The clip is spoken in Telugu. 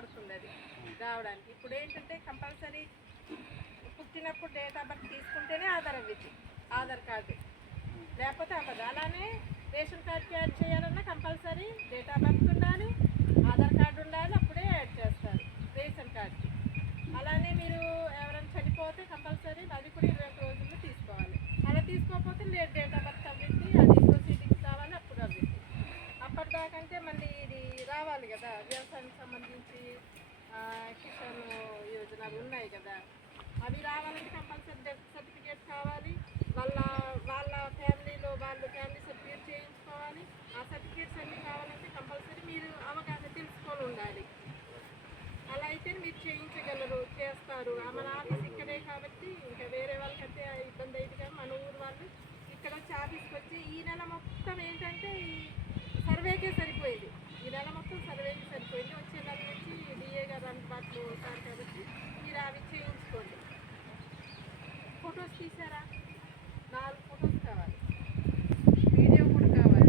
పడుతుంది అది రావడానికి. ఇప్పుడు ఏంటంటే కంపల్సరీ పుట్టినప్పుడు డేట్ ఆఫ్ బర్త్ తీసుకుంటేనే ఆధార్ అవ్వింది, ఆధార్ కార్డు లేకపోతే అవ్వదు. అలానే రేషన్ కార్డ్కి యాడ్ చేయాలన్నా కంపల్సరీ డేట్ ఆఫ్ బర్త్ ఉండాలి, ఆధార్ కార్డు ఉండాలి, అప్పుడే యాడ్ చేస్తారు రేషన్ కార్డ్కి. అలానే మీరు ఎవరైనా చనిపోతే కంపల్సరీ అది కూడా 21 రోజుల్లో తీసుకోవాలి. అలా తీసుకోకపోతే లేట్ డేట్ ఆఫ్ బర్త్ అవ్వింది, అది ప్రొసీడింగ్స్ రావాలి, అప్పుడు అవ్వింది. అప్పటిదాకంటే మళ్ళీ ఇది రావాలి కదా, వ్యవసాయానికి సంబంధించి కిసాన్ యోజన అవి ఉన్నాయి కదా, అవి రావాలంటే కంపల్సరీ డెత్ సర్టిఫికేట్ కావాలి. వాళ్ళ ఫ్యామిలీలో వాళ్ళు ఫ్యామిలీ సర్టిఫికేట్ చేయించుకోవాలి. ఆ సర్టిఫికేట్స్ అన్నీ కావాలంటే కంపల్సరీ మీరు అవగాహన తెలుసుకొని ఉండాలి. అలా అయితే మీరు చేయించగలరు, చేస్తారు. మన ఆఫీస్ ఇక్కడే కాబట్టి ఇంకా వేరే వాళ్ళకంటే ఇబ్బంది అయింది. కానీ మన ఊరు వాళ్ళు ఇక్కడ వచ్చి ఆఫీస్కి వచ్చి ఈ నెల మొత్తం ఏంటంటే ఈ సర్వేకే సరిపోయింది, ఈ నెల మొత్తం సర్వేకి సరిపోయింది. వచ్చే నెల నుంచి డిఏ గారు అందుబాటులో ఉంటారు కాబట్టి మీరు అవి చేయించుకోండి. ఫొటోస్ తీసారా? 4 ఫొటోస్ కావాలి, వీడియో కూడా కావాలి.